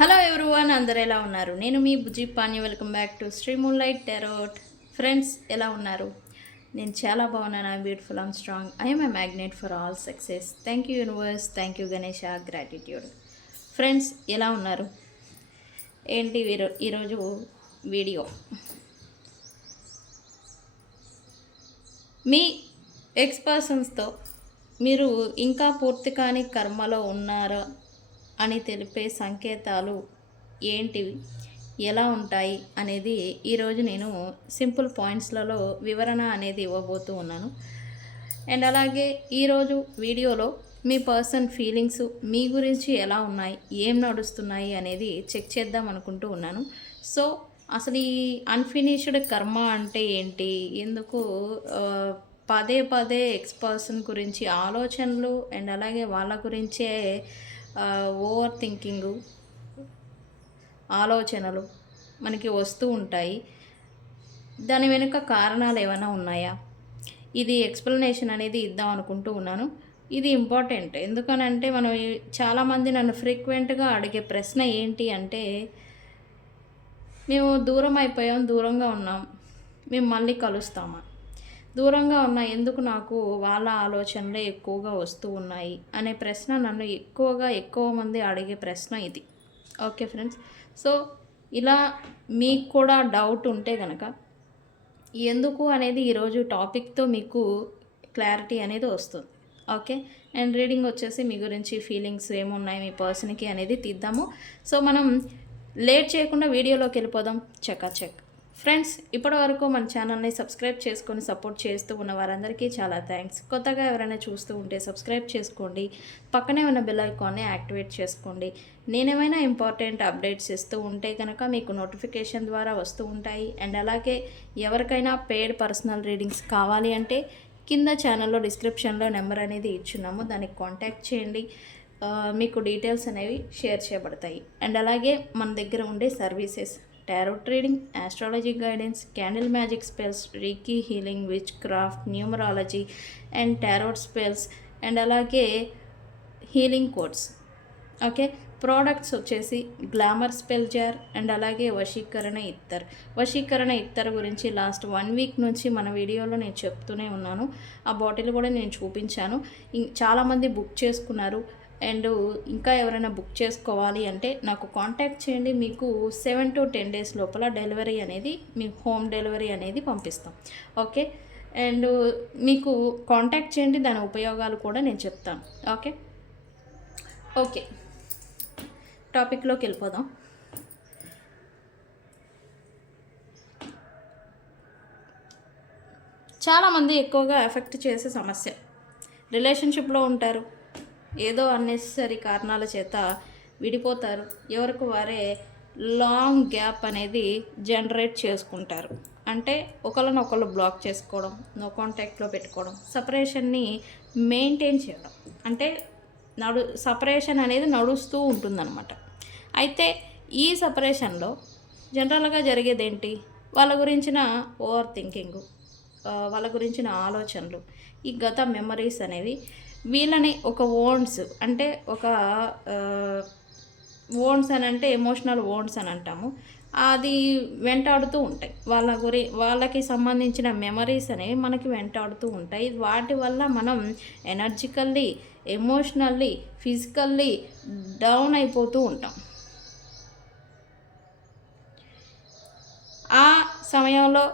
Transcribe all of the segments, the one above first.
Hello everyone, అందరు ఎలా ఉన్నారు? నేను మీ Bujji Panya. Welcome back to Shri Moonlight Tarot. Friends, ఎలా ఉన్నారు? నేను చాలా బాగున్నాను. I beautiful, I'm strong, I'm a magnet for all success. Thank you universe, thank you Ganesha, gratitude. Friends, ఎలా ఉన్నారు? ఏంటి ఈరోజు వీడియో మీ ఎక్స్ పర్సన్స్తో మీరు ఇంకా పూర్తి కాని కర్మలో ఉన్నారా అని తెలిపే సంకేతాలు ఏంటివి, ఎలా ఉంటాయి అనేది ఈరోజు నేను సింపుల్ పాయింట్స్లలో వివరణ అనేది ఇవ్వబోతూ ఉన్నాను. అండ్ అలాగే ఈరోజు వీడియోలో మీ పర్సన్ ఫీలింగ్స్ మీ గురించి ఎలా ఉన్నాయి, ఏం నడుస్తున్నాయి అనేది చెక్ చేద్దాం అనుకుంటూ ఉన్నాను. సో అసలు ఈ అన్ఫినిష్డ్ కర్మ అంటే ఏంటి, ఎందుకు పదే పదే ఎక్స్ పర్సన్ గురించి ఆలోచనలు అండ్ అలాగే వాళ్ళ గురించే ఓవర్ థింకింగు ఆలోచనలు మనకి వస్తూ ఉంటాయి. దాని వెనుక కారణాలు ఏమైనా ఉన్నాయా, ఇది ఎక్స్ప్లెనేషన్ అనేది ఇద్దాం అనుకుంటూ ఉన్నాను. ఇది ఇంపార్టెంట్, ఎందుకనంటే మనం చాలామంది నన్ను ఫ్రీక్వెంట్గా అడిగే ప్రశ్న ఏంటి అంటే, మేము దూరం అయిపోయాం, దూరంగా ఉన్నాం, మేము మళ్ళీ కలుస్తామా, దూరంగా ఉన్నా ఎందుకు నాకు వాళ్ళ ఆలోచనలే ఎక్కువగా వస్తూ ఉన్నాయి అనే ప్రశ్న నన్ను ఎక్కువ మంది అడిగే ప్రశ్న ఇది. ఓకే ఫ్రెండ్స్, సో ఇలా మీకు కూడా డౌట్ ఉంటే కనుక ఎందుకు అనేది ఈరోజు టాపిక్తో మీకు క్లారిటీ అనేది వస్తుంది. ఓకే, అండ్ రీడింగ్ వచ్చేసి మీ గురించి ఫీలింగ్స్ ఏమున్నాయి మీ పర్సన్కి అనేది తీద్దాము. సో మనం లేట్ చేయకుండా వీడియోలోకి వెళ్ళిపోదాం. చెక్ ఫ్రెండ్స్, ఇప్పటివరకు మన ఛానల్ని సబ్స్క్రైబ్ చేసుకొని సపోర్ట్ చేస్తూ ఉన్న వారందరికీ చాలా థ్యాంక్స్. కొత్తగా ఎవరైనా చూస్తూ ఉంటే సబ్స్క్రైబ్ చేసుకోండి, పక్కనే ఉన్న బెల్ ఐకాన్ని యాక్టివేట్ చేసుకోండి. నేనేమైనా ఇంపార్టెంట్ అప్డేట్స్ ఇస్తూ ఉంటే కనుక మీకు నోటిఫికేషన్ ద్వారా వస్తూ ఉంటాయి. అండ్ అలాగే ఎవరికైనా పెయిడ్ పర్సనల్ రీడింగ్స్ కావాలి అంటే కింద ఛానల్లో డిస్క్రిప్షన్లో నెంబర్ అనేది ఇచ్చున్నాము, దానికి కాంటాక్ట్ చేయండి. మీకు డీటెయిల్స్ అనేవి షేర్ చేయబడతాయి. అండ్ అలాగే మన దగ్గర ఉండే services tarot reading, astrology guidance, candle magic spells, reiki healing, which craft, numerology and tarot spells and అలాగే హీలింగ్ కోడ్స్. ఓకే, ప్రోడక్ట్స్ వచ్చేసి గ్లామర్ స్పెల్ జార్ అండ్ అలాగే వశీకరణ ఇత్తర్ గురించి లాస్ట్ 1 వీక్ నుంచి మన వీడియోలో నేను చెప్తూనే ఉన్నాను. ఆ బాటిల్ కూడా నేను చూపించాను, చాలామంది బుక్ చేసుకున్నారు. అండ్ ఇంకా ఎవరైనా బుక్ చేసుకోవాలి అంటే నాకు కాంటాక్ట్ చేయండి. మీకు 7 to 10 days లోపల డెలివరీ అనేది, మీకు హోమ్ డెలివరీ అనేది పంపిస్తాం. ఓకే, అండ్ మీకు కాంటాక్ట్ చేయండి, దాని ఉపయోగాలు కూడా నేను చెప్తాను. ఓకే, టాపిక్లోకి వెళ్ళిపోదాం. చాలామంది ఎక్కువగా ఎఫెక్ట్ చేసే సమస్య, రిలేషన్షిప్లో ఉంటారు, ఏదో అన్నెసరీ కారణాల చేత విడిపోతారు, ఎవరికి వారే లాంగ్ గ్యాప్ అనేది జనరేట్ చేసుకుంటారు. అంటే ఒకళ్ళనొకళ్ళు బ్లాక్ చేసుకోవడం, నో కాంటాక్ట్లో పెట్టుకోవడం, సపరేషన్ని మెయింటైన్ చేయడం, అంటే సపరేషన్ అనేది నడుస్తూ ఉంటుందన్నమాట. అయితే ఈ సపరేషన్లో జనరల్గా జరిగేది ఏంటి, వాళ్ళ గురించిన ఓవర్ థింకింగు, వాళ్ళ గురించిన ఆలోచనలు, ఈ గత మెమరీస్ అనేవి వీళ్ళని ఒక ఓన్స్, అంటే ఒక ఓన్స్ అని అంటే ఎమోషనల్ ఓన్స్ అని అంటాము, అది వెంటాడుతూ ఉంటాయి. వాళ్ళకి సంబంధించిన మెమరీస్ అనేవి మనకి వెంటాడుతూ ఉంటాయి. వాటి వల్ల మనం ఎనర్జికల్లీ, ఎమోషనల్లీ, ఫిజికల్లీ డౌన్ అయిపోతూ ఉంటాం. ఆ సమయంలో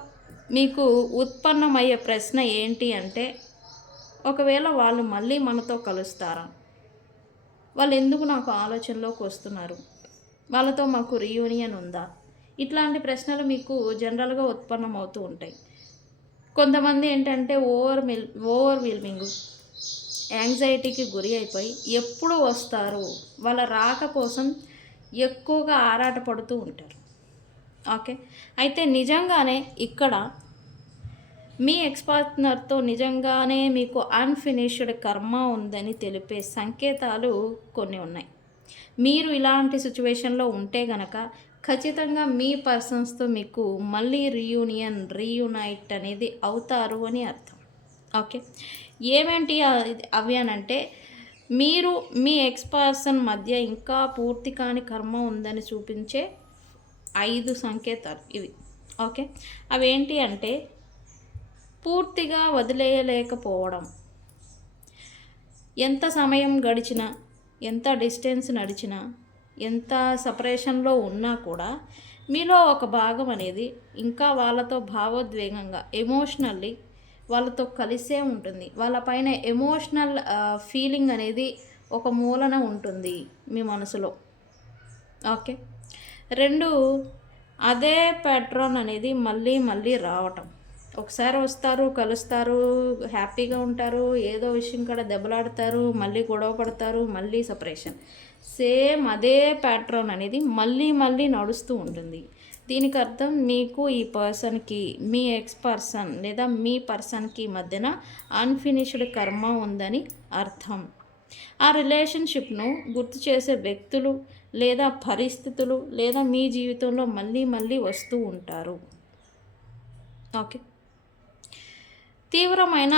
మీకు ఉత్పన్నమయ్యే ప్రశ్న ఏంటి అంటే, ఒకవేళ వాళ్ళు మళ్ళీ మనతో కలుస్తారా, వాళ్ళు ఎందుకు నాకు ఆలోచనలోకి వస్తున్నారు, వాళ్ళతో మాకు రీయూనియన్ ఉందా, ఇట్లాంటి ప్రశ్నలు మీకు జనరల్గా ఉత్పన్నమవుతూ ఉంటాయి. కొంతమంది ఏంటంటే ఓవర్వెల్మింగ్, యాంగ్జైటీకి గురి అయిపోయి ఎప్పుడు వస్తారు, వాళ్ళ రాక కోసం ఎక్కువగా ఆరాటపడుతూ ఉంటారు. ఓకే, అయితే నిజంగానే ఇక్కడ మీ ఎక్స్ పార్ట్నర్తో నిజంగానే మీకు అన్ఫినిష్డ్ కర్మ ఉందని తెలిపే సంకేతాలు కొన్ని ఉన్నాయి. మీరు ఇలాంటి సిచ్యువేషన్లో ఉంటే గనక ఖచ్చితంగా మీ పర్సన్స్తో మీకు మళ్ళీ రీయునైట్ అనేది అవుతారు అని అర్థం. ఓకే, ఏమేంటి అవి అని అంటే, మీరు మీ ఎక్స్ పర్సన్ మధ్య ఇంకా పూర్తి కాని కర్మ ఉందని చూపించే 5 సంకేతాలు ఇవి. ఓకే, అవేంటి అంటే పూర్తిగా వదిలేయలేకపోవడం. ఎంత సమయం గడిచినా, ఎంత డిస్టెన్స్ నడిచినా, ఎంత సపరేషన్లో ఉన్నా కూడా మీలో ఒక భాగం అనేది ఇంకా వాళ్ళతో భావోద్వేగంగా ఎమోషనల్లీ వాళ్ళతో కలిసే ఉంటుంది. వాళ్ళపైన ఎమోషనల్ ఫీలింగ్ అనేది ఒక మూలన ఉంటుంది మీ మనసులో. ఓకే, 2, అదే ప్యాట్రన్ అనేది మళ్ళీ మళ్ళీ రావటం. ఒకసారి వస్తారు, కలుస్తారు, హ్యాపీగా ఉంటారు, ఏదో విషయం కాడ దెబ్బలాడతారు, మళ్ళీ గొడవ పడతారు, మళ్ళీ సపరేషన్. సేమ్ అదే ప్యాట్రన్ అనేది మళ్ళీ మళ్ళీ నడుస్తూ ఉంటుంది. దీనికి అర్థం మీకు ఈ పర్సన్కి, మీ ఎక్స్ పర్సన్ లేదా మీ పర్సన్కి మధ్యన అన్ఫినిష్డ్ కర్మ ఉందని అర్థం. ఆ రిలేషన్షిప్ను గుర్తు చేసే వ్యక్తులు లేదా పరిస్థితులు లేదా మీ జీవితంలో మళ్ళీ మళ్ళీ వస్తూ ఉంటారు. ఓకే, తీవ్రమైన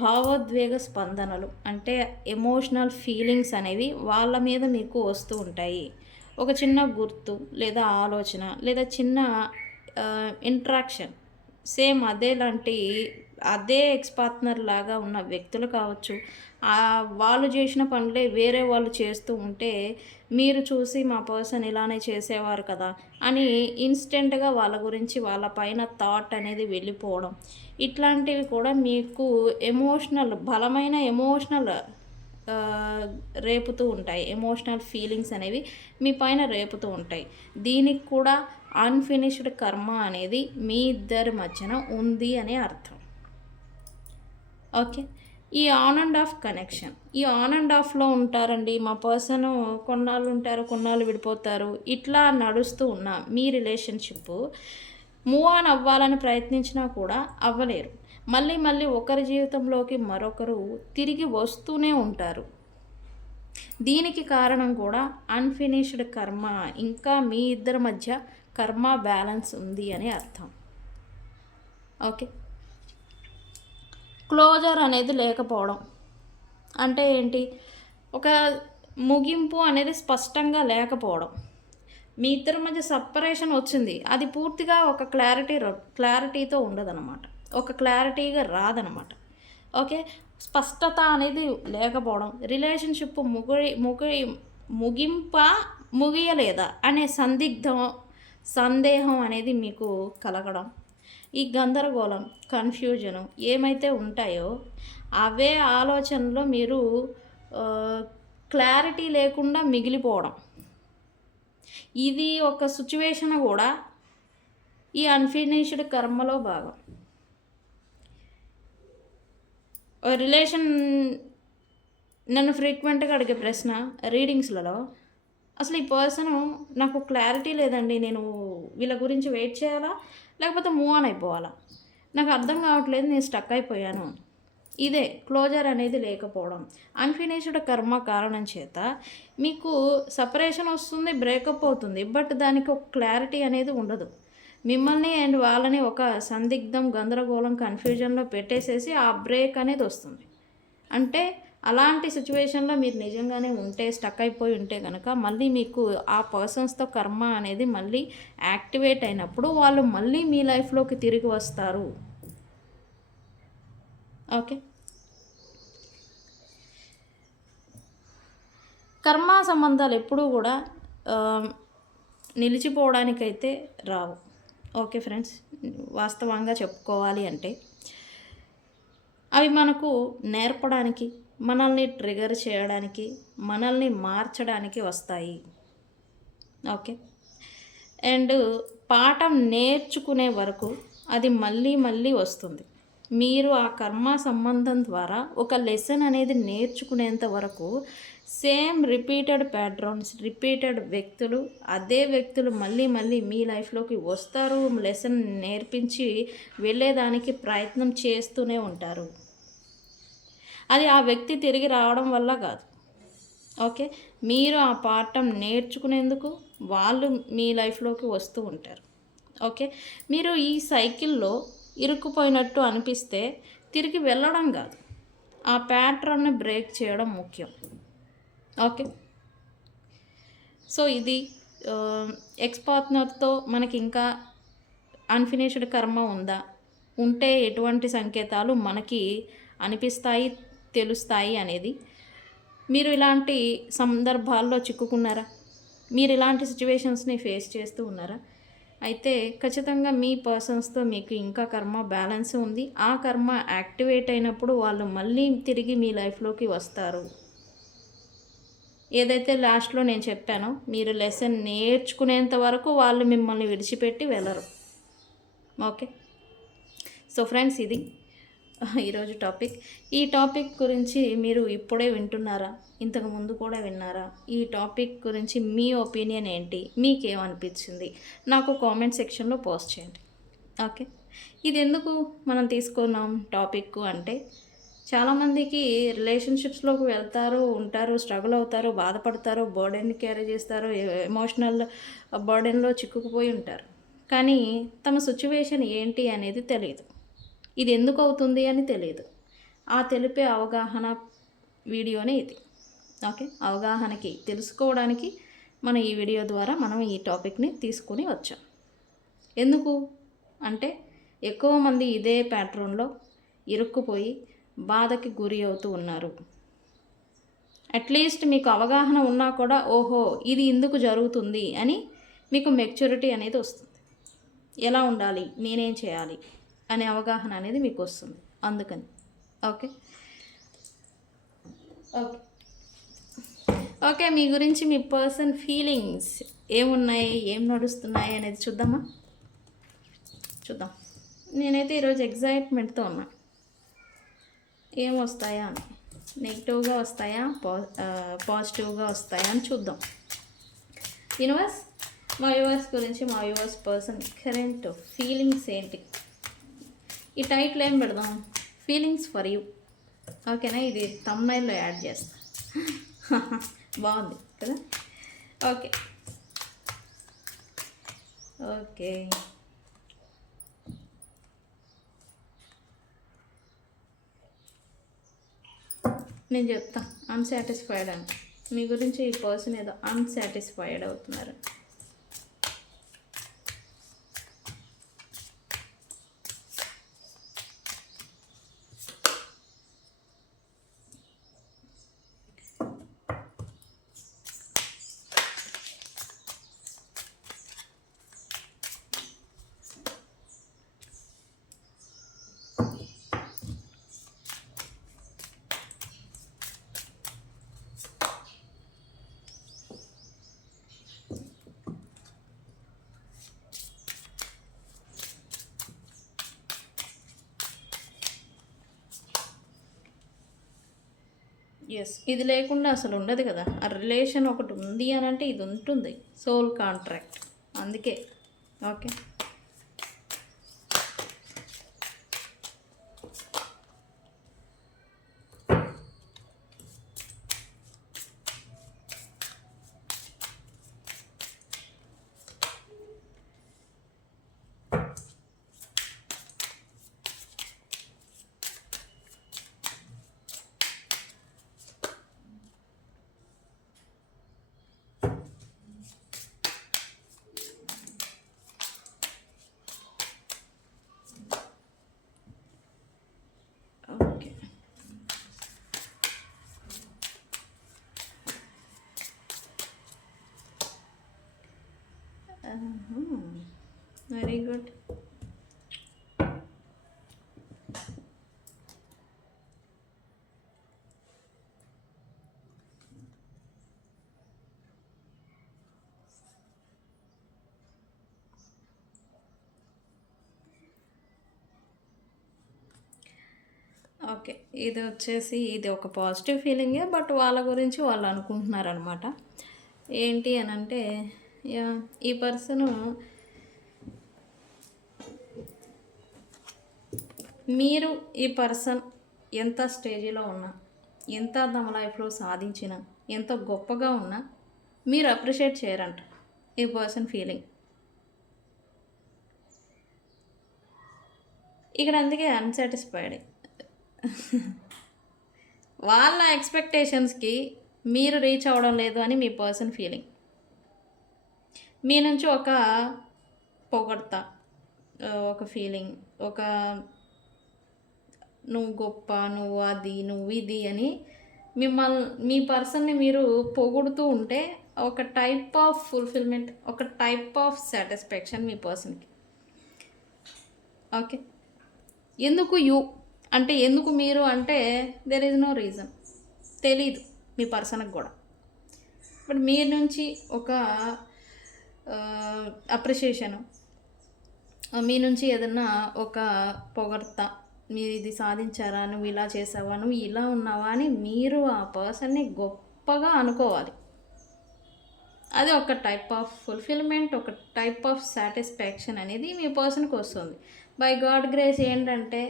భావోద్వేగ స్పందనలు అంటే ఎమోషనల్ ఫీలింగ్స్ అనేవి వాళ్ళ మీద మీకు వస్తూ ఉంటాయి. ఒక చిన్న గుర్తు లేదా ఆలోచన లేదా చిన్న ఇంట్రాక్షన్, సేమ్ అదే ఎక్స్ పార్ట్నర్ లాగా ఉన్న వ్యక్తులు కావచ్చు, వాళ్ళు చేసిన పనులే వేరే వాళ్ళు చేస్తూ ఉంటే మీరు చూసి మా పర్సన్ ఇలానే చేసేవారు కదా అని ఇన్స్టెంట్గా వాళ్ళ గురించి వాళ్ళ పైన థాట్ అనేది వెళ్ళిపోవడం, ఇట్లాంటివి కూడా మీకు బలమైన ఎమోషనల్ రేపుతూ ఉంటాయి. ఎమోషనల్ ఫీలింగ్స్ అనేవి మీ పైన రేపుతూ ఉంటాయి. దీనికి కూడా అన్ఫినిష్డ్ కర్మ అనేది మీ ఇద్దరి మధ్యన ఉంది అనే అర్థం. ఓకే, ఈ ఆన్ అండ్ ఆఫ్ కనెక్షన్, ఈ ఆన్ అండ్ ఆఫ్లో ఉంటారండి మా పర్సన్. కొన్నాళ్ళు ఉంటారు, కొన్నాళ్ళు విడిపోతారు. ఇట్లా నడుస్తూ ఉన్న మీ రిలేషన్షిప్ మూవ్ ఆన్ అవ్వాలని ప్రయత్నించినా కూడా అవ్వలేరు. మళ్ళీ మళ్ళీ ఒకరి జీవితంలోకి మరొకరు తిరిగి వస్తూనే ఉంటారు. దీనికి కారణం కూడా అన్ఫినిష్డ్ కర్మ, ఇంకా మీ ఇద్దరి మధ్య కర్మ బ్యాలెన్స్ ఉంది అని అర్థం. ఓకే, క్లోజర్ అనేది లేకపోవడం అంటే ఏంటి? ఒక ముగింపు అనేది స్పష్టంగా లేకపోవడం. మీ ఇద్దరి మధ్య సపరేషన్ వచ్చింది, అది పూర్తిగా ఒక క్లారిటీతో ఉండదన్నమాట, ఒక క్లారిటీగా రాదనమాట. ఓకే, స్పష్టత అనేది లేకపోవడం, రిలేషన్షిప్ ముగియలేదా అనే సందేహం అనేది మీకు కలగడం, ఈ గందరగోళం, కన్ఫ్యూజను ఏమైతే ఉంటాయో అవే ఆలోచనలో మీరు క్లారిటీ లేకుండా మిగిలిపోవడం, ఇది ఒక సిచ్యువేషన్ కూడా ఈ అన్ఫినిష్డ్ కర్మలో భాగం. నన్ను ఫ్రీక్వెంట్గా అడిగే ప్రశ్న రీడింగ్స్లలో, అసలు ఈ పర్సన్ నాకు క్లారిటీ లేదండి, నేను వీళ్ళ గురించి వెయిట్ చేయాలా లేకపోతే మూవ్ ఆన్ అయిపోవాలా, నాకు అర్థం కావట్లేదు, నేను స్టక్ అయిపోయాను. ఇదే క్లోజర్ అనేది లేకపోవడం. అన్ఫినిష్డ్ కర్మ కారణం చేత మీకు సపరేషన్ వస్తుంది, బ్రేకప్ అవుతుంది, బట్ దానికి ఒక క్లారిటీ అనేది ఉండదు. మిమ్మల్ని అండ్ వాళ్ళని ఒక సందిగ్ధం, గందరగోళం, కన్ఫ్యూజన్లో పెట్టేసేసి ఆ బ్రేక్ అనేది వస్తుంది. అంటే అలాంటి సిచ్యువేషన్లో మీరు నిజంగానే ఉంటే, స్టక్ అయిపోయి ఉంటే కనుక మళ్ళీ మీకు ఆ పర్సన్స్తో కర్మ అనేది మళ్ళీ యాక్టివేట్ అయినప్పుడు వాళ్ళు మళ్ళీ మీ లైఫ్లోకి తిరిగి వస్తారు. ఓకే, కర్మ సంబంధాలు ఎప్పుడూ కూడా నిలిచిపోవడానికైతే రావు. ఓకే ఫ్రెండ్స్, వాస్తవంగా చెప్పుకోవాలి అంటే అవి మనకు నేర్పడానికి, మనల్ని ట్రిగర్ చేయడానికి, మనల్ని మార్చడానికి వస్తాయి. ఓకే, అండ్ పాఠం నేర్చుకునే వరకు అది మళ్ళీ మళ్ళీ వస్తుంది. మీరు ఆ కర్మ సంబంధం ద్వారా ఒక లెసన్ అనేది నేర్చుకునేంత వరకు సేమ్ రిపీటెడ్ ప్యాట్రన్స్, రిపీటెడ్ వ్యక్తులు, అదే వ్యక్తులు మళ్ళీ మళ్ళీ మీ లైఫ్లోకి వస్తారు, లెసన్ నేర్పించి వెళ్ళేదానికి ప్రయత్నం చేస్తూనే ఉంటారు. అది ఆ వ్యక్తి తిరిగి రావడం వల్ల కాదు. ఓకే, మీరు ఆ పాఠం నేర్చుకునేందుకు వాళ్ళు మీ లైఫ్లోకి వస్తూ ఉంటారు. ఓకే, మీరు ఈ సైకిల్లో ఇరుక్కుపోయినట్టు అనిపిస్తే తిరిగి వెళ్ళడం కాదు, ఆ ప్యాట్రన్ని బ్రేక్ చేయడం ముఖ్యం. ఓకే. సో ఇది ఎక్స్ పార్ట్నర్తో మనకి ఇంకా అన్ఫినిష్డ్ కర్మ ఉందా? ఉంటే ఎటువంటి సంకేతాలు మనకి అనిపిస్తాయి, తెలుస్తాయి అనేది. మీరు ఇలాంటి సందర్భాల్లో చిక్కుకున్నారా? మీరు ఇలాంటి సిచ్యువేషన్స్ని ఫేస్ చేస్తూ ఉన్నారా? అయితే ఖచ్చితంగా మీ పర్సన్స్తో మీకు ఇంకా కర్మ బ్యాలెన్స్ ఉంది. ఆ కర్మ యాక్టివేట్ అయినప్పుడు వాళ్ళు మళ్ళీ తిరిగి మీ లైఫ్లోకి వస్తారు. ఏదైతే లాస్ట్లో నేను చెప్పానో, మీరు లెసన్ నేర్చుకునేంత వరకు వాళ్ళు మిమ్మల్ని విడిచిపెట్టి వెళ్ళరు. ఓకే. సో ఫ్రెండ్స్, ఇది ఈరోజు టాపిక్. ఈ టాపిక్ గురించి మీరు ఇప్పుడే వింటున్నారా? ఇంతకు ముందు కూడా విన్నారా? ఈ టాపిక్ గురించి మీ ఒపీనియన్ ఏంటి? మీకేమనిపించింది? నాకు కామెంట్ సెక్షన్లో పోస్ట్ చేయండి. ఓకే. ఇది ఎందుకు మనం తీసుకున్నాం టాపిక్ అంటే, చాలామందికి రిలేషన్షిప్స్లోకి వెళ్తారు, ఉంటారు, స్ట్రగుల్ అవుతారు, బాధపడతారు, బర్డెన్ క్యారీ చేస్తారు, ఎమోషనల్ బర్డెన్లో చిక్కుకుపోయి ఉంటారు. కానీ తమ సిచ్యువేషన్ ఏంటి అనేది తెలియదు. ఇది ఎందుకు అవుతుంది అని తెలియదు. ఆ తెలిపే అవగాహన వీడియోనే ఇది. ఓకే. అవగాహనకి తెలుసుకోవడానికి మనం ఈ వీడియో ద్వారా మనం ఈ టాపిక్ని తీసుకుని వచ్చాం. ఎందుకు అంటే, ఎక్కువ మంది ఇదే ప్యాట్రన్లో ఇరుక్కుపోయి బాధకి గురి అవుతూ ఉన్నారు. అట్లీస్ట్ మీకు అవగాహన ఉన్నా కూడా, ఓహో ఇది ఎందుకు జరుగుతుంది అని మీకు మెచ్యూరిటీ అనేది వస్తుంది. ఎలా ఉండాలి, నేనేం చేయాలి అనే అవగాహన అనేది మీకు వస్తుంది. అందుకని ఓకే. ఓకే. ఓకే, మీ గురించి మీ పర్సన్ ఫీలింగ్స్ ఏమున్నాయి, ఏం నడుస్తున్నాయి అనేది చూద్దాం. నేనైతే ఈరోజు ఎగ్జైట్మెంట్తో ఉన్నా. ఏం వస్తాయా అని, నెగిటివ్గా వస్తాయా, పాజిటివ్గా వస్తాయా అని చూద్దాం. యూనివర్స్, మా యూవర్స్ గురించి, మా యూవర్స్ పర్సన్ కరెంట్ ఫీలింగ్స్ ఏంటి? ఈ టైటిల్ ఏం పెడదాం? Feelings for you. ఓకేనా? ఇది థంబ్నైల్లో యాడ్ చేస్తా. బాగుంది కదా? ఓకే. ఓకే, నేను చెప్తా. అన్సాటిస్ఫైడ్ అని మీ గురించి ఈ పర్సన్ ఏదో అన్సాటిస్ఫైడ్ అవుతున్నారు. ఎస్, ఇది లేకుండా అసలు ఉండదు కదా. ఆ రిలేషన్ ఒకటి ఉంది అని అంటే ఇది ఉంటుంది, సోల్ కాంట్రాక్ట్. అందుకే okay. Okay, very good. Okay, ఇది వచ్చేసి ఇది ఒక పాజిటివ్ ఫీలింగే, బట్ వాళ్ళ గురించి వాళ్ళు అనుకుంటున్నారనమాట. ఏంటి అని అంటే, ఈ పర్సను మీరు ఈ పర్సన్ ఎంత స్టేజ్లో ఉన్నా, ఎంత తమ లైఫ్లో సాధించినా, ఎంత గొప్పగా ఉన్నా మీరు అప్రిషియేట్ చేయరంట ఈ పర్సన్ ఫీలింగ్. ఇక్కడ అందుకే అన్సాటిస్ఫైడ్. వాళ్ళ ఎక్స్పెక్టేషన్స్కి మీరు రీచ్ అవ్వడం లేదు అని మీ పర్సన్ ఫీలింగ్. మీ నుంచి ఒక పొగడ్త, ఒక ఫీలింగ్, ఒక నువ్వు గొప్ప, నువ్వు అది, నువ్వు ఇది అని మీ పర్సన్‌ని మీరు పొగుడుతూ ఉంటే ఒక టైప్ ఆఫ్ ఫుల్‌ఫిల్‌మెంట్, ఒక టైప్ ఆఫ్ సాటిస్ఫాక్షన్ మీ పర్సన్‌కి. ఓకే. ఎందుకు అంటే ఎందుకు మీరు అంటే దేర్ ఈజ్ నో రీజన్. తెలీదు మీ పర్సన్‌కి గూడా. బట్ మీ నుంచి ఒక అప్రిషియేషను, మీ నుంచి ఏదన్నా ఒక పొగడ్త, మీరు ఇది సాధించారా, నువ్వు ఇలా చేసావా, నువ్వు ఇలా ఉన్నావా అని మీరు ఆ పర్సన్‌ని గొప్పగా అనుకోవాలి. అది ఒక టైప్ ఆఫ్ ఫుల్‌ఫిల్‌మెంట్, ఒక టైప్ ఆఫ్ సాటిస్ఫాక్షన్ అనేది మీ పర్సన్‌కి వస్తుంది. బై గాడ్ గ్రేస్ ఏంటంటే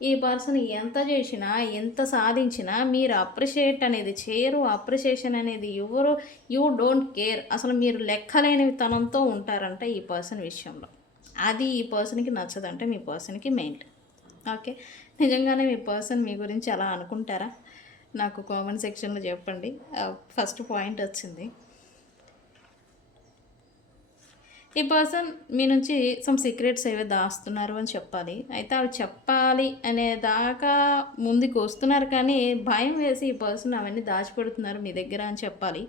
ఈ పర్సన్ ఎంత చేసినా, ఎంత సాధించినా మీరు అప్రిషియేట్ అనేది చేయరు. అప్రిషియేషన్ అనేది ఇవ్వరు. You don't care. అసలు మీరు లెక్కలేని తనంతో ఉంటారంట ఈ పర్సన్ విషయంలో. అది ఈ పర్సన్‌కి నచ్చదంటే మీ పర్సన్‌కి మెయిన్. ఓకే. నిజంగానే మీ పర్సన్ మీ గురించి అలా అనుకుంటారా? నాకు కామెంట్ సెక్షన్‌లో చెప్పండి. ఫస్ట్ పాయింట్ వచ్చింది. ఈ పర్సన్ మీ నుంచి సమ్ సీక్రెట్స్ ఏవో దాస్తున్నారు అని చెప్పాలి. అయితే అవి చెప్పాలి అనే దాకా ముందుకు వస్తున్నారు, కానీ భయం వేసి ఈ పర్సన్ అవన్నీ దాచిపెడుతున్నారు మీ దగ్గర అని చెప్పాలి.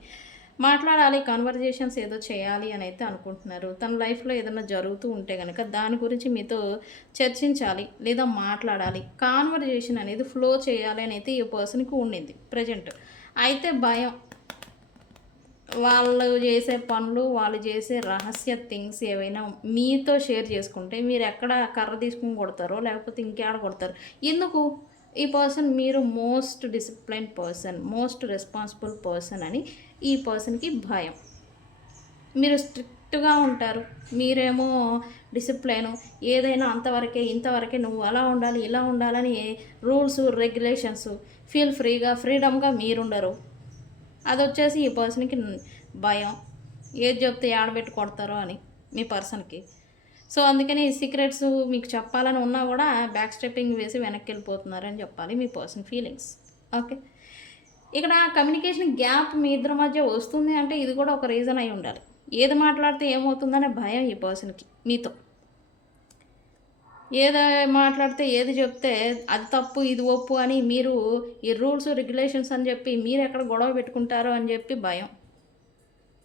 మాట్లాడాలి, కన్వర్జేషన్స్ ఏదో చేయాలి అని అయితే అనుకుంటున్నారు. తన లైఫ్‌లో ఏదైనా జరుగుతూ ఉంటే గనక దాని గురించి మీతో చర్చించాలి లేదా మాట్లాడాలి. కాన్వర్జేషన్ అనేది ఫ్లో చేయాలి అని అయితే ఈ పర్సన్‌కి ఉండింది ప్రెజెంట్. అయితే భయం. వాళ్ళు చేసే పనులు, వాళ్ళు చేసే రహస్య థింగ్స్ ఏవైనా మీతో షేర్ చేసుకుంటే మీరు ఎక్కడ కర్ర తీసుకొని కొడతారో లేకపోతే ఇంకేడ కొడతారు. ఎందుకు? ఈ పర్సన్ మీరు most discipline person, most responsible person అని ఈ పర్సన్‌కి భయం. మీరు స్ట్రిక్ట్‌గా ఉంటారు. మీరేమో డిసిప్లైను, ఏదైనా అంతవరకే, ఇంతవరకే, నువ్వు అలా ఉండాలి, ఇలా ఉండాలని రూల్స్, రెగ్యులేషన్స్, ఫీల్ ఫ్రీడమ్‌గా మీరుండరు. అదొచ్చేసి ఈ పర్సన్‌కి భయం. ఏది చెప్తే ఏడబెట్టి కొడతారో అని మీ పర్సన్‌కి. సో, అందుకని సీక్రెట్స్ మీకు చెప్పాలని ఉన్నా కూడా బ్యాక్ స్టెప్పింగ్ వేసి వెనక్కెళ్ళిపోతున్నారని చెప్పాలి మీ పర్సన్ ఫీలింగ్స్. ఓకే. ఇక్కడ కమ్యూనికేషన్ గ్యాప్ మీ ఇద్దరి మధ్య వస్తుంది అంటే ఇది కూడా ఒక రీజన్ అయి ఉండాలి. ఏది మాట్లాడితే ఏమవుతుందనే భయం ఈ పర్సన్‌కి మీతో. ఏది మాట్లాడితే, ఏది చెప్తే అది తప్పు, ఇది ఒప్పు అని మీరు ఈ రూల్స్, రెగ్యులేషన్స్ అని చెప్పి మీరెక్కడ గొడవ పెట్టుకుంటారో అని చెప్పి భయం.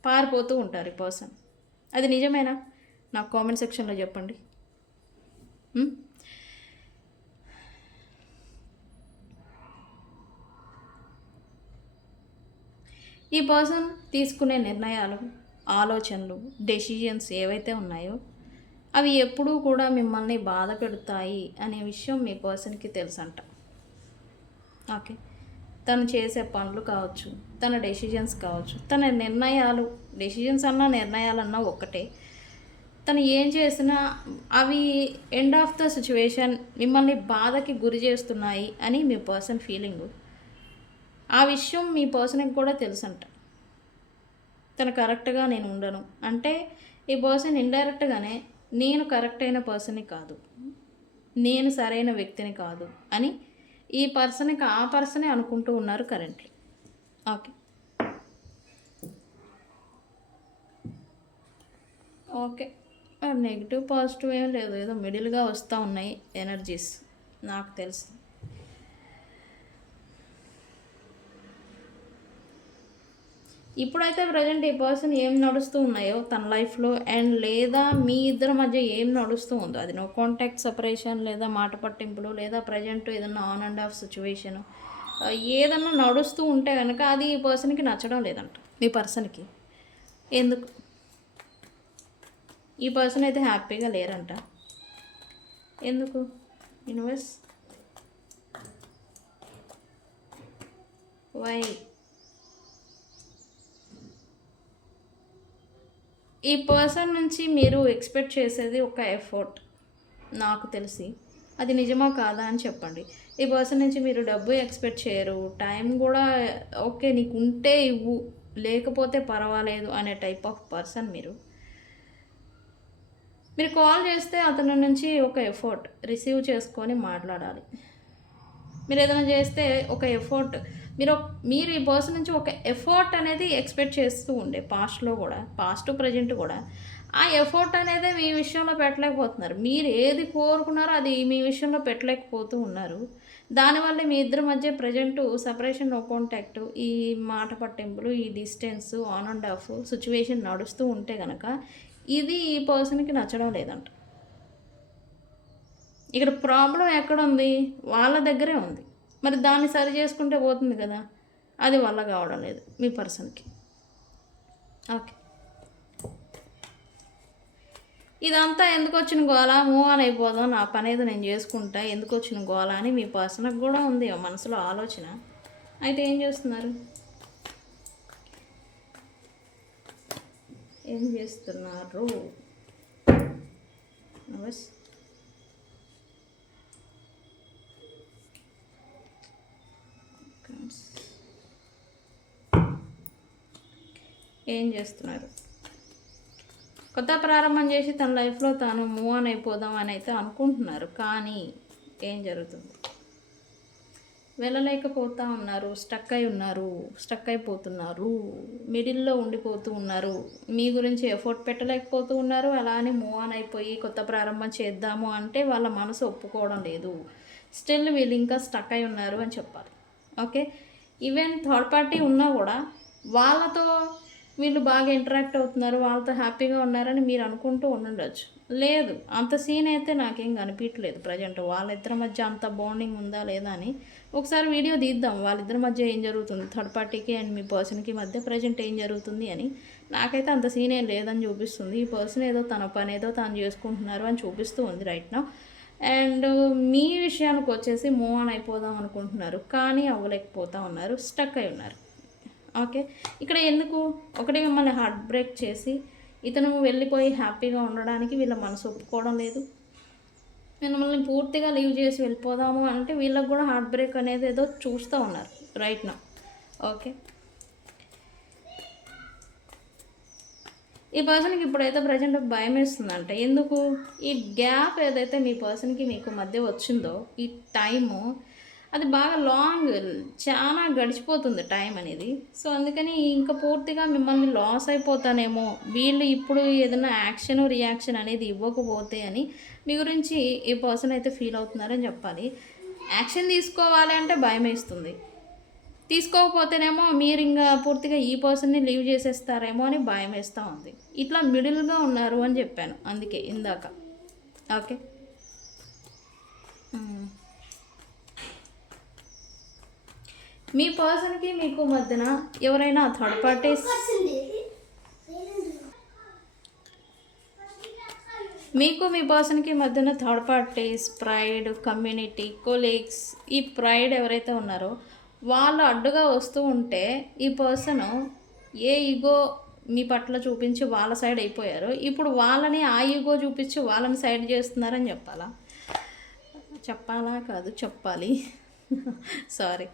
పారిపోతూ ఉంటారు ఈ పర్సన్. అది నిజమేనా? నాకు కామెంట్ సెక్షన్‌లో చెప్పండి. ఈ పర్సన్ తీసుకునే నిర్ణయాలు, ఆలోచనలు, డెసిషన్స్ ఏవైతే ఉన్నాయో అవి ఎప్పుడూ కూడా మిమ్మల్ని బాధ పెడతాయి అనే విషయం మీ పర్సన్‌కి తెలుసంట. ఓకే. తను చేసే పనులు కావచ్చు, తన డెసిషన్స్ కావచ్చు, తన నిర్ణయాలు, డెసిషన్స్ అన్నా నిర్ణయాలన్నా ఒక్కటే. తను ఏం చేసినా అవి ఎండ్ ఆఫ్ ద సిచ్యువేషన్ మిమ్మల్ని బాధకి గురి చేస్తున్నాయి అని మీ పర్సన్ ఫీలింగు. ఆ విషయం మీ పర్సన్‌కి కూడా తెలుసంట. తను కరెక్ట్‌గా నేను ఉండను అంటే ఈ పర్సన్ ఇండైరెక్ట్‌గానే నేను కరెక్ట్ అయిన పర్సన్ని కాదు, నేను సరైన వ్యక్తిని కాదు అని ఈ పర్సన్‌కి ఆ పర్సనే అనుకుంటూ ఉన్నారు currently. Okay. Okay. Negative, positive ఏం లేదు. ఏదో మిడిల్‌గా వస్తూ ఉన్నాయి ఎనర్జీస్ నాకు తెలుసు. ఇప్పుడైతే ప్రజెంట్ ఈ పర్సన్ ఏం నడుస్తూ ఉన్నాయో తన లైఫ్‌లో అండ్ లేదా మీ ఇద్దరి మధ్య ఏం నడుస్తూ ఉందో అది నో కాంటాక్ట్ సెపరేషన్ లేదా మాట పట్టింపులు లేదా ప్రజెంట్ ఏదన్నా ఆన్ అండ్ ఆఫ్ సిచ్యువేషను ఏదన్నా నడుస్తూ ఉంటే కనుక అది ఈ పర్సన్‌కి నచ్చడం లేదంట మీ పర్సన్‌కి. ఎందుకు? ఈ పర్సన్ అయితే హ్యాపీగా లేరంట. ఎందుకు? Universe why? ఈ పర్సన్ నుంచి మీరు ఎక్స్పెక్ట్ చేసేది ఒక ఎఫర్ట్ నాకు తెలిసి. అది నిజమా కాదా అని చెప్పండి. ఈ పర్సన్ నుంచి మీరు డబ్బు ఎక్స్పెక్ట్ చేయరు. టైం కూడా ఓకే నీకు ఉంటే ఇవ్వు, లేకపోతే పర్వాలేదు అనే టైప్ ఆఫ్ పర్సన్ మీరు. మీరు కాల్ చేస్తే అతని నుంచి ఒక ఎఫర్ట్ రిసీవ్ చేసుకొని మాట్లాడాలి. మీరు ఏదైనా చేస్తే ఒక ఎఫర్ట్ మీరు ఈ పర్సన్ నుంచి ఒక ఎఫర్ట్ అనేది ఎక్స్పెక్ట్ చేస్తూ ఉండే పాస్ట్లో కూడా, పాస్ట్ ప్రజెంట్ కూడా ఆ ఎఫర్ట్ అనేది మీ విషయంలో పెట్టలేకపోతున్నారు. మీరు ఏది కోరుకున్నారో అది మీ విషయంలో పెట్టలేకపోతూ ఉన్నారు. దానివల్ల మీ ఇద్దరి మధ్య ప్రజెంటు సెపరేషన్, నో కాంటాక్ట్, ఈ మాట పట్టింపులు, ఈ distance, on and of situation నడుస్తూ ఉంటే కనుక ఇది ఈ పర్సన్కి నచ్చడం లేదంట. ఇక్కడ ప్రాబ్లం ఎక్కడుంది? వాళ్ళ దగ్గరే ఉంది. మరి దాన్ని సరి చేసుకుంటే పోతుంది కదా, అది వల్ల కావడం లేదు మీ పర్సన్కి. ఓకే, ఇదంతా ఎందుకు వచ్చిన గోల, మూవ్ ఆన్ అయిపోదాం, నా పని ఏదో నేను చేసుకుంటా, ఎందుకు వచ్చిన గోల అని మీ పర్సన్కి కూడా ఉంది మనసులో ఆలోచన. అయితే ఏం చేస్తున్నారు? ఏం చేస్తున్నారు? ఏం చేస్తున్నారు? కొత్త ప్రారంభం చేసి తన లైఫ్లో తాను మూవ్ ఆన్ అయిపోదాం అని అయితే అనుకుంటున్నారు. కానీ ఏం జరుగుతుంది? వెళ్ళలేకపోతూ ఉన్నారు, స్టక్ అయిపోతున్నారు, మిడిల్లో ఉండిపోతూ ఉన్నారు, మీ గురించి ఎఫర్ట్ పెట్టలేకపోతూ ఉన్నారు. అలా అని మూవ్ ఆన్ అయిపోయి కొత్త ప్రారంభం చేద్దాము అంటే వాళ్ళ మనసు ఒప్పుకోవడం లేదు. స్టిల్ వీళ్ళు ఇంకా స్టక్ అయి ఉన్నారు అని చెప్పాలి. ఓకే, ఈవెన్ థర్డ్ పార్టీ ఉన్నా కూడా వాళ్ళతో వీళ్ళు బాగా ఇంటరాక్ట్ అవుతున్నారు, వాళ్ళతో హ్యాపీగా ఉన్నారని మీరు అనుకుంటూ ఉండొచ్చు. లేదు, అంత సీన్ అయితే నాకేం కనిపించలేదు ప్రజెంట్. వాళ్ళిద్దరి మధ్య అంత బాండింగ్ ఉందా లేదా అని ఒకసారి వీడియో తీద్దాం. వాళ్ళిద్దరి మధ్య ఏం జరుగుతుంది, థర్డ్ పార్టీకి అండ్ మీ పర్సన్కి మధ్య ప్రజెంట్ ఏం జరుగుతుంది అని. నాకైతే అంత సీన్ ఏం లేదని చూపిస్తుంది. ఈ పర్సన్ ఏదో తన పని ఏదో తాను చేసుకుంటున్నారు అని చూపిస్తూ ఉంది రైట్ నౌ. అండ్ మీ విషయానికి వచ్చేసి మూవ్ ఆన్ అయిపోదాం అనుకుంటున్నారు, కానీ అవ్వలేకపోతూ ఉన్నారు, స్టక్ అయి ఉన్నారు. ఓకే, ఇక్కడ ఎందుకు ఒకటి మిమ్మల్ని హార్ట్ బ్రేక్ చేసి ఇతను వెళ్ళిపోయి హ్యాపీగా ఉండడానికి వీళ్ళ మనసు ఒప్పుకోవడం లేదు. మిమ్మల్ని పూర్తిగా లీవ్ చేసి వెళ్ళిపోదాము అంటే వీళ్ళకి కూడా హార్ట్ బ్రేక్ అనేది ఏదో చూస్తూ ఉన్నారు రైట్ నా. ఓకే, ఈ పర్సన్కి ఇప్పుడైతే ప్రజెంట్ భయం వేస్తుందంటే ఎందుకు? ఈ గ్యాప్ ఏదైతే మీ పర్సన్కి మీకు మధ్య వచ్చిందో ఈ టైము అది బాగా లాంగ్, చాలా గడిచిపోతుంది టైం అనేది. సో అందుకని ఇంకా పూర్తిగా మిమ్మల్ని లాస్ అయిపోతానేమో వీళ్ళు ఇప్పుడు ఏదైనా యాక్షన్ రియాక్షన్ అనేది ఇవ్వకపోతే అని మీ గురించి ఈ పర్సన్ అయితే ఫీల్ అవుతున్నారని చెప్పాలి. యాక్షన్ తీసుకోవాలి అంటే భయం వేస్తుంది, తీసుకోకపోతేనేమో మీరు ఇంకా పూర్తిగా ఈ పర్సన్ని లీవ్ చేసేస్తారేమో అని భయం వేస్తూ ఉంది. ఇట్లా మిడిల్గా ఉన్నారు అని చెప్పాను అందుకే ఇందాక. ఓకే, మీ పర్సన్కి మీకు మధ్యన ఎవరైనా థర్డ్ పార్టీస్, మీకు మీ పర్సన్కి మధ్యన third parties, pride, community, colleagues, ఈ ప్రైడ్ ఎవరైతే ఉన్నారో వాళ్ళు అడ్డుగా వస్తూ ఉంటే ఈ పర్సను ఏ ఈగో మీ పట్ల చూపించి వాళ్ళ సైడ్ అయిపోయారు, ఇప్పుడు వాళ్ళని ఆ ఈగో చూపించి వాళ్ళని సైడ్ చేస్తున్నారని చెప్పాలి సారీ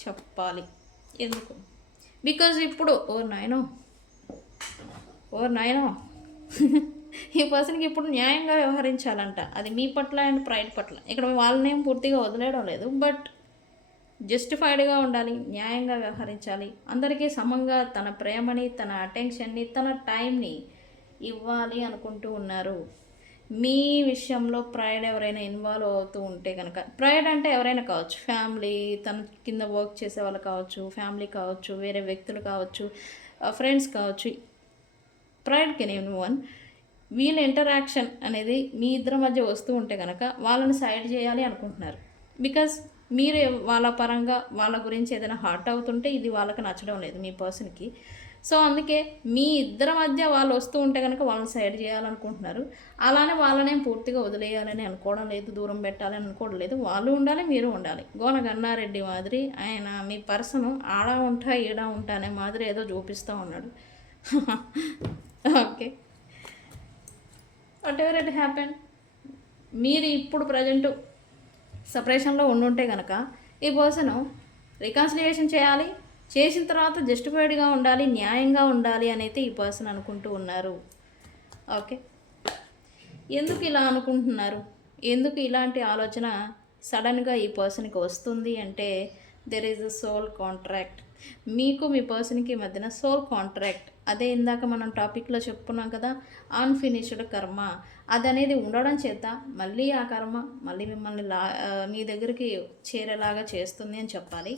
చెప్పాలి. ఎందుకు? బికాజ్ ఇప్పుడు ఓ నాయనో ఈ పర్సన్కి ఇప్పుడు న్యాయంగా వ్యవహరించాలంట. అది మీ పట్ల అండ్ ప్రైడ్ పట్ల. ఇక్కడ వాళ్ళనేం పూర్తిగా వదిలేయడం లేదు, బట్ జస్టిఫైడ్గా ఉండాలి, న్యాయంగా వ్యవహరించాలి, అందరికీ సమంగా తన ప్రేమని, తన అటెన్షన్ని, తన టైంని ఇవ్వాలి అనుకుంటూ ఉన్నారు. మీ విషయంలో ప్రైడ్ ఎవరైనా ఇన్వాల్వ్ అవుతూ ఉంటే కనుక, ప్రైడ్ అంటే ఎవరైనా కావచ్చు, ఫ్యామిలీ, తన కింద వర్క్ చేసే వాళ్ళు కావచ్చు, ఫ్యామిలీ కావచ్చు, వేరే వ్యక్తులు కావచ్చు, ఫ్రెండ్స్ కావచ్చు, ప్రైడ్ కెన్ ఎవ్రీవన్. వీళ్ళ ఇంటరాక్షన్ అనేది మీ ఇద్దరి మధ్య వస్తూ ఉంటే కనుక వాళ్ళని సైడ్ చేయాలి అనుకుంటున్నారు. బికాజ్ మీరు వాళ్ళ పరంగా వాళ్ళ గురించి ఏదైనా హర్ట్ అవుతుంటే ఇది వాళ్ళకి నచ్చడం లేదు మీ పర్సన్కి. సో అందుకే మీ ఇద్దరి మధ్య వాళ్ళు వస్తూ ఉంటే కనుక వాళ్ళని సైడ్ చేయాలనుకుంటున్నారు. అలానే వాళ్ళనేం పూర్తిగా వదిలేయాలని అనుకోవడం లేదు, దూరం పెట్టాలని అనుకోవడం లేదు. వాళ్ళు ఉండాలి, మీరు ఉండాలి. గోన గన్నారెడ్డి మాదిరి ఆయన మీ పర్సను ఆడ ఉంటా ఈడ ఉంటా అనే మాదిరి ఏదో చూపిస్తూ ఉన్నాడు. Okay, what ever it happen, మీరు ఇప్పుడు ప్రజెంటు సపరేషన్లో ఉండుంటే కనుక ఈ పర్సను రికన్సిలియేషన్ చేయాలి, చేసిన తర్వాత జస్టిఫైడ్గా ఉండాలి, న్యాయంగా ఉండాలి అని అయితే ఈ పర్సన్ అనుకుంటూ ఉన్నారు. ఓకే, ఎందుకు ఇలా అనుకుంటున్నారు? ఎందుకు ఇలాంటి ఆలోచన సడన్గా ఈ పర్సన్కి వస్తుంది అంటే there is a soul contract. మీకు మీ పర్సన్కి మధ్యన సోల్ కాంట్రాక్ట్. అదే ఇందాక మనం టాపిక్లో చెప్పుకున్నాం కదా, అన్ఫినిష్డ్ కర్మ. అది అనేది ఉండడం చేత మళ్ళీ ఆ కర్మ మళ్ళీ మిమ్మల్ని మీ దగ్గరికి చేరేలాగా చేస్తుంది అని చెప్పాలి.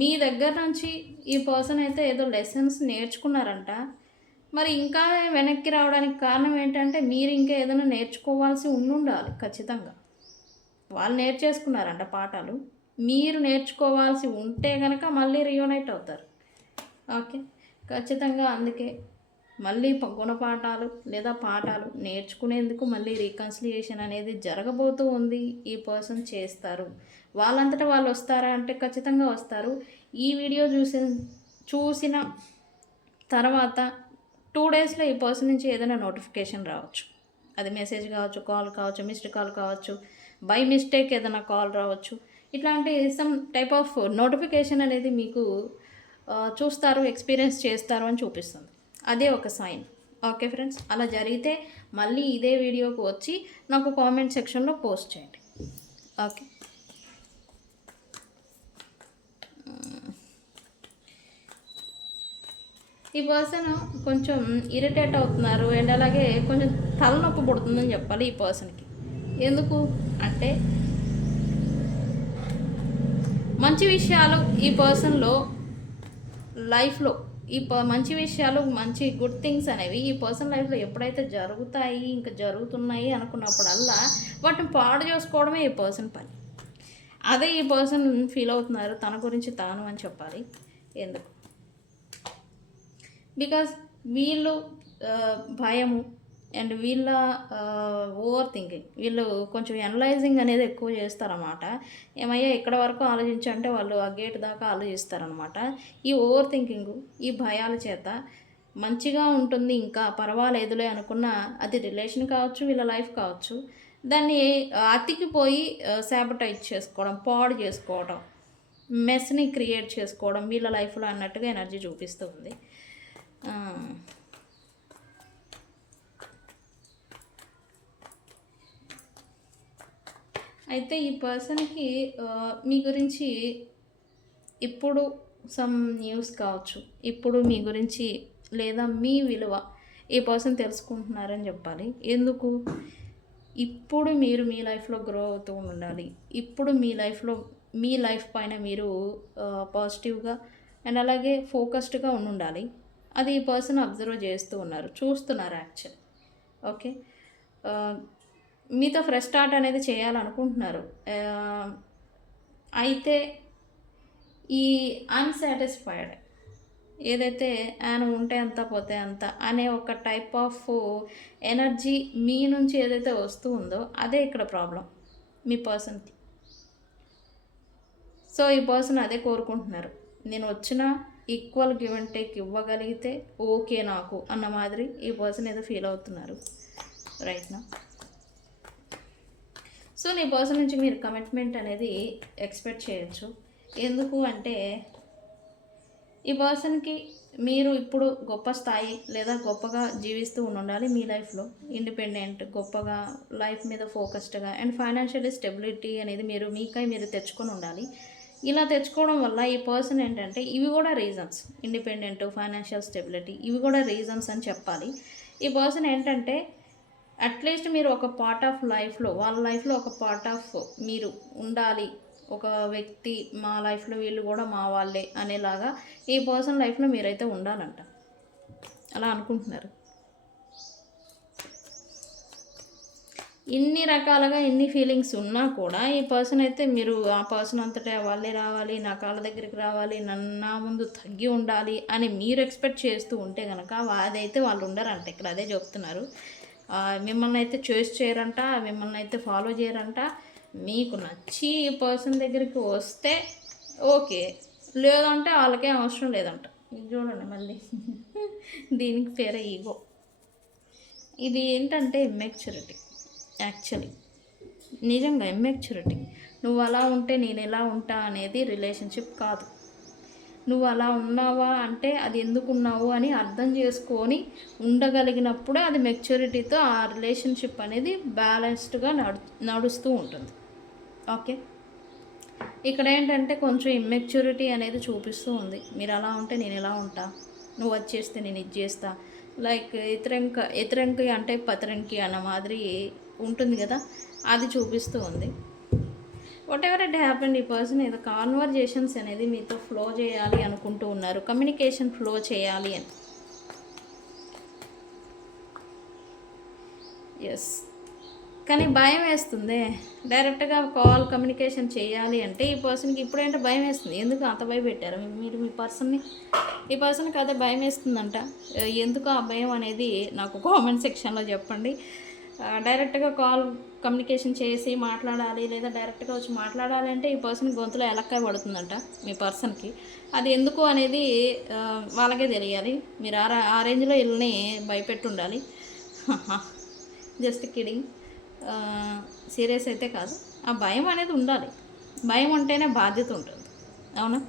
మీ దగ్గర నుంచి ఈ పర్సన్ అయితే ఏదో లెసన్స్ నేర్చుకున్నారంట. మరి ఇంకా వెనక్కి రావడానికి కారణం ఏంటంటే మీరు ఇంకా ఏదైనా నేర్చుకోవాల్సి ఉండాలి ఖచ్చితంగా. వాళ్ళు నేర్చేసుకున్నారంట పాఠాలు, మీరు నేర్చుకోవాల్సి ఉంటే కనుక మళ్ళీ రియూనైట్ అవుతారు. ఓకే, ఖచ్చితంగా. అందుకే మళ్ళీ గుణపాఠాలు లేదా పాఠాలు నేర్చుకునేందుకు మళ్ళీ రీకన్సిలియేషన్ అనేది జరగబోతూ ఉంది. ఈ పర్సన్ చేస్తారు. వాళ్ళంతటా వాళ్ళు వస్తారా అంటే ఖచ్చితంగా వస్తారు. ఈ వీడియో చూసిన తర్వాత 2 డేస్లో ఈ పర్సన్ నుంచి ఏదైనా నోటిఫికేషన్ రావచ్చు. అది మెసేజ్ కావచ్చు, కాల్ కావచ్చు, మిస్డ్ కాల్ కావచ్చు, బై మిస్టేక్ ఏదైనా కాల్ రావచ్చు. ఇట్లాంటి సమ్ టైప్ ఆఫ్ నోటిఫికేషన్ అనేది మీకు చూస్తారు, ఎక్స్పీరియన్స్ చేస్తారు అని చూపిస్తుంది. అదే ఒక సైన్. ఓకే ఫ్రెండ్స్, అలా జరిగితే మళ్ళీ ఇదే వీడియోకి వచ్చి నాకు కామెంట్ సెక్షన్లో పోస్ట్ చేయండి. ఓకే, ఈ పర్సన్ కొంచెం ఇరిటేట్ అవుతున్నారు అండ్ అలాగే కొంచెం తలనొప్పి పుడుతుందని చెప్పాలి ఈ పర్సన్కి. ఎందుకు అంటే మంచి విషయాలు ఈ పర్సన్లో లైఫ్లో మంచి విషయాలు, మంచి గుడ్ థింగ్స్ అనేవి ఈ పర్సన్ లైఫ్లో ఎప్పుడైతే జరుగుతాయి, ఇంకా జరుగుతున్నాయి అనుకున్నప్పుడల్లా వాటిని పాడు చేసుకోవడమే ఈ పర్సన్ పని. అదే ఈ పర్సన్ ఫీల్ అవుతున్నారు తన గురించి తాను అని చెప్పాలి. ఎందుకు? బికాస్ వీళ్ళు భయము అండ్ వీళ్ళ ఓవర్ థింకింగ్, వీళ్ళు కొంచెం ఎనలైజింగ్ అనేది ఎక్కువ చేస్తారన్నమాట. ఏమయ్యా ఇక్కడ వరకు ఆలోచించంటే వాళ్ళు ఆ గేట్ దాకా ఆలోచిస్తారనమాట. ఈ ఓవర్ థింకింగ్, ఈ భయాల చేత మంచిగా ఉంటుంది ఇంకా పర్వాలేదులే అనుకున్న అది రిలేషన్ కావచ్చు, వీళ్ళ లైఫ్ కావచ్చు, దాన్ని అతికిపోయి శాబటైజ్ చేసుకోవడం, పాడు చేసుకోవడం, మెస్ని క్రియేట్ చేసుకోవడం వీళ్ళ లైఫ్లో అన్నట్టుగా ఎనర్జీ చూపిస్తూ ఉంది. అయితే ఈ పర్సన్కి మీ గురించి ఇప్పుడు సమ్ న్యూస్ కావచ్చు, ఇప్పుడు మీ గురించి లేదా మీ విలువ ఈ పర్సన్ తెలుసుకుంటున్నారని చెప్పాలి. ఎందుకు? ఇప్పుడు మీరు మీ లైఫ్లో గ్రో అవుతూ ఉండాలి. ఇప్పుడు మీ లైఫ్లో మీ లైఫ్ పైన మీరు పాజిటివ్గా అండ్ అలాగే ఫోకస్డ్గా ఉండాలి. అది ఈ పర్సన్ అబ్జర్వ్ చేస్తూ ఉన్నారు, చూస్తున్నారు యాక్చువల్. ఓకే, మీతో ఫ్రెష్ స్టార్ట్ అనేది చేయాలనుకుంటున్నారు. అయితే ఈ అన్సాటిస్ఫైడ్ ఏదైతే ఆయన ఉంటే అంత పోతే అంత అనే ఒక టైప్ ఆఫ్ ఎనర్జీ మీ నుంచి ఏదైతే వస్తూ ఉందో అదే ఇక్కడ ప్రాబ్లం మీ పర్సన్కి. సో ఈ పర్సన్ అదే కోరుకుంటున్నారు. నేను వచ్చిన ఈక్వల్ గివ్ అండ్ టేక్ ఇవ్వగలిగితే ఓకే నాకు అన్న మాదిరి ఈ పర్సన్ ఏదో ఫీల్ అవుతున్నారు రైట్ నా. సో నీ పర్సన్ నుంచి మీరు కమిట్మెంట్ అనేది ఎక్స్పెక్ట్ చేయొచ్చు. ఎందుకు అంటే ఈ పర్సన్కి మీరు ఇప్పుడు గొప్ప స్థాయి లేదా గొప్పగా జీవిస్తూ ఉండాలి. మీ లైఫ్లో ఇండిపెండెంట్, గొప్పగా లైఫ్ మీద ఫోకస్డ్గా అండ్ ఫైనాన్షియల్లీ స్టెబిలిటీ అనేది మీరు తెచ్చుకొని ఉండాలి. ఇలా తెచ్చుకోవడం వల్ల ఈ పర్సన్ ఏంటంటే ఇవి కూడా రీజన్స్, ఇండిపెండెంట్, ఫైనాన్షియల్ స్టెబిలిటీ ఇవి కూడా రీజన్స్ అని చెప్పాలి. ఈ పర్సన్ ఏంటంటే అట్లీస్ట్ మీరు ఒక పార్ట్ ఆఫ్ లైఫ్లో, వాళ్ళ లైఫ్లో ఒక పార్ట్ ఆఫ్ మీరు ఉండాలి. ఒక వ్యక్తి మా లైఫ్లో వీళ్ళు కూడా మా వాళ్ళే అనేలాగా ఈ పర్సన్ లైఫ్లో మీరైతే ఉండాలంట, అలా అనుకుంటున్నారు. ఇన్ని రకాలుగా ఇన్ని ఫీలింగ్స్ ఉన్నా కూడా ఈ పర్సన్ అయితే మీరు ఆ పర్సన్ అంతటా వాళ్ళే రావాలి, నా కాళ్ళ దగ్గరికి రావాలి, నా ముందు తగ్గి ఉండాలి అని మీరు ఎక్స్పెక్ట్ చేస్తూ ఉంటే కనుక అదైతే వాళ్ళు ఉండరంట. ఇక్కడ అదే చెప్తున్నారు. మిమ్మల్ని అయితే చూస్ చేయరంట, మిమ్మల్ని అయితే ఫాలో చేయరంట. మీకు నచ్చి ఈ పర్సన్ దగ్గరికి వస్తే ఓకే, లేదంటే వాళ్ళకేం అవసరం లేదంట. ఇది చూడండి మళ్ళీ దీనికి పేరే ఈగో. ఇది ఏంటంటే ఇమ్మెచ్యూరిటీ. యాక్చువల్లీ నిజంగా ఇమ్మెచ్యూరిటీ. నువ్వు అలా ఉంటే నేను ఎలా ఉంటా అనేది రిలేషన్షిప్ కాదు. నువ్వు అలా ఉన్నావా అంటే అది ఎందుకు ఉన్నావు అని అర్థం చేసుకొని ఉండగలిగినప్పుడే అది మెచ్యూరిటీతో ఆ రిలేషన్షిప్ అనేది బ్యాలెన్స్డ్గా నడుస్తూ ఉంటుంది. ఓకే, ఇక్కడ ఏంటంటే కొంచెం ఇమ్మెచ్యూరిటీ అనేది చూపిస్తూ ఉంది. మీరు అలా ఉంటే నేను ఎలా ఉంటా, నువ్వు వచ్చేస్తే నేను ఇది చేస్తా, లైక్ ఎతరంకి అంటే పతరంకి అన్న మాదిరి ఉంటుంది కదా, అది చూపిస్తూ ఉంది. వాట్ ఎవర్ ఇట్ హ్యాపెండ్, ఈ పర్సన్ ఏదో కాన్వర్జేషన్స్ అనేది మీతో ఫ్లో చేయాలి అనుకుంటూ ఉన్నారు, కమ్యూనికేషన్ ఫ్లో చేయాలి అని. ఎస్, కానీ భయం వేస్తుంది. డైరెక్ట్గా కాల్ కమ్యూనికేషన్ చేయాలి అంటే ఈ పర్సన్కి ఇప్పుడేంటే భయం వేస్తుంది. ఎందుకు అంత భయపెట్టారు మీరు మీ పర్సన్ని? ఈ పర్సన్కి అదే భయం వేస్తుందంట. ఎందుకు ఆ భయం అనేది నాకు కామెంట్ సెక్షన్లో చెప్పండి. డైరెక్ట్గా కాల్ కమ్యూనికేషన్ చేసి మాట్లాడాలి లేదా డైరెక్ట్గా వచ్చి మాట్లాడాలి అంటే ఈ పర్సన్ గొంతులో ఎలక్కాయ పడుతుందంట మీ పర్సన్కి. అది ఎందుకు అనేది వాళ్ళకే తెలియాలి. మీరు ఆ రేంజ్లో వీళ్ళని భయపెట్టి ఉండాలి. జస్ట్ కిడింగ్, సీరియస్ అయితే కాదు. ఆ భయం అనేది ఉండాలి. భయం ఉంటేనే బాధ్యత ఉంటుంది, అవునా?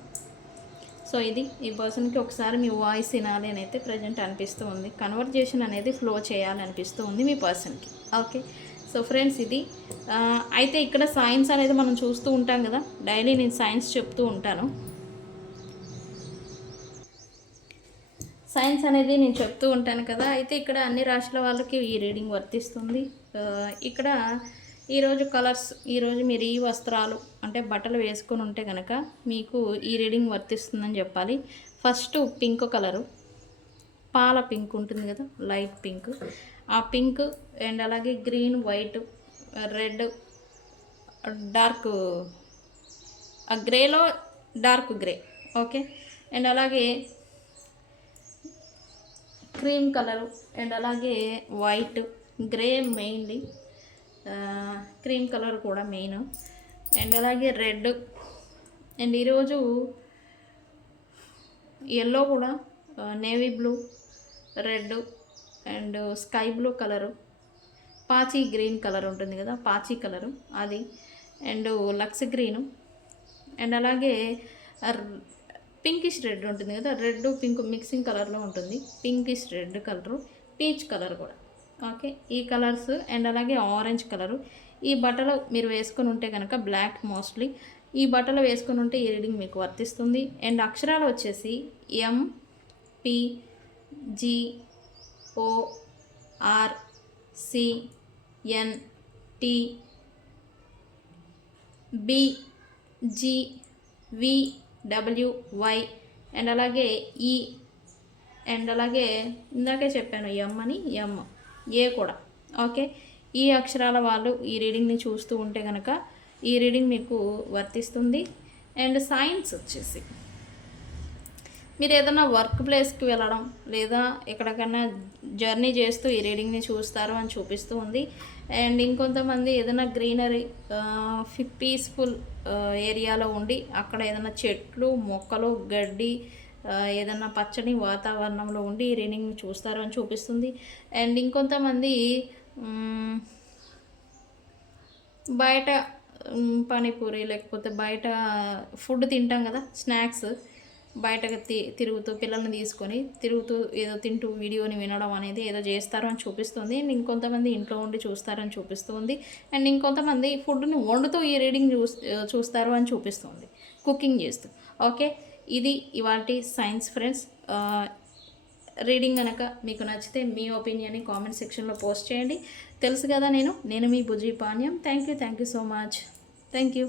సో ఇది ఈ పర్సన్కి ఒకసారి మీ వాయిస్ వినాలి అని అయితే ప్రజెంట్ అనిపిస్తూ ఉంది. కన్వర్జేషన్ అనేది ఫ్లో చేయాలి అనిపిస్తూ ఉంది మీ పర్సన్కి. ఓకే, సో ఫ్రెండ్స్ ఇది అయితే ఇక్కడ సైన్స్ అనేది మనం చూస్తూ ఉంటాం కదా, డైలీ నేను సైన్స్ చెప్తూ ఉంటాను. సైన్స్ అనేది నేను చెప్తూ ఉంటాను కదా, అయితే ఇక్కడ అన్ని రాశుల వాళ్ళకి ఈ రీడింగ్ వర్తిస్తుంది. ఇక్కడ ఈరోజు కలర్స్, ఈరోజు మీరు ఈ వస్త్రాలు అంటే బట్టలు వేసుకొని ఉంటే కనుక మీకు ఈ రీడింగ్ వర్తిస్తుందని చెప్పాలి. ఫస్ట్ పింక్ కలరు, పాల పింక్ ఉంటుంది కదా, లైట్ పింక్, ఆ పింక్ అండ్ అలాగే గ్రీన్, వైట్, రెడ్, డార్క్ గ్రేలో డార్క్ గ్రే. ఓకే, అండ్ అలాగే క్రీమ్ కలరు అండ్ అలాగే white, grey mainly, cream colour కూడా మెయిన్, అండ్ అలాగే రెడ్, అండ్ ఈరోజు ఎల్లో కూడా, navy blue, red and sky blue colour, పాచీ గ్రీన్ కలర్ ఉంటుంది కదా, పాచీ కలరు అది, అండ్ లక్స్ గ్రీను, అండ్ అలాగే పింకిష్ రెడ్ ఉంటుంది కదా, రెడ్ పింక్ మిక్సింగ్ కలర్లో ఉంటుంది, pinkish red colour, peach colour కూడా. ఓకే, ఈ కలర్స్ అండ్ అలాగే ఆరెంజ్ కలరు. ఈ బట్టలు మీరు వేసుకొని ఉంటే కనుక బ్లాక్ మోస్ట్లీ, ఈ బట్టలు వేసుకొని ఉంటే ఈ రీడింగ్ మీకు వర్తిస్తుంది. అండ్ అక్షరాలు వచ్చేసి M P G O R C N T B G V W Y and అలాగే ఈ అండ్ అలాగే ఇందాకే చెప్పాను ఎం అని, ఎం ఏ కూడా. ఓకే, ఈ అక్షరాల వాళ్ళు ఈ రీడింగ్ని చూస్తూ ఉంటే కనుక ఈ రీడింగ్ మీకు వర్తిస్తుంది. అండ్ సైన్స్ వచ్చేసి మీరు ఏదైనా వర్క్ ప్లేస్కి వెళ్ళడం లేదా ఎక్కడికైనా జర్నీ చేస్తూ ఈ రీడింగ్ని చూస్తారు అని చూపిస్తూ ఉంది. అండ్ ఇంకొంతమంది ఏదైనా గ్రీనరీ పీస్ఫుల్ ఏరియాలో ఉండి అక్కడ ఏదైనా చెట్లు, మొక్కలు, గడ్డి, ఏదైనా పచ్చని వాతావరణంలో ఉండి ఈ రీడింగ్ని చూస్తారు అని చూపిస్తుంది. అండ్ ఇంకొంతమంది బయట పానీపూరి లేకపోతే బయట ఫుడ్ తింటాం కదా, స్నాక్స్, బయటకు తిరుగుతూ పిల్లల్ని తీసుకొని తిరుగుతూ ఏదో తింటూ వీడియోని వినడం అనేది ఏదో చేస్తారు అని చూపిస్తుంది. అండ్ ఇంకొంతమంది ఇంట్లో ఉండి చూస్తారని చూపిస్తుంది. అండ్ ఇంకొంతమంది ఫుడ్ని వండుతూ ఈ రీడింగ్ చూస్తారు అని చూపిస్తుంది, కుకింగ్ చేస్తూ. ఓకే, ఇది ఇవాల్టి సైన్స్ ఫ్రెండ్స్. రీడింగ్ కనుక మీకు నచ్చితే మీ ఒపీనియన్ని కామెంట్ సెక్షన్లో పోస్ట్ చేయండి. తెలుసు కదా నేను మీ Bujji Panyam. Thank you so much. Thank you.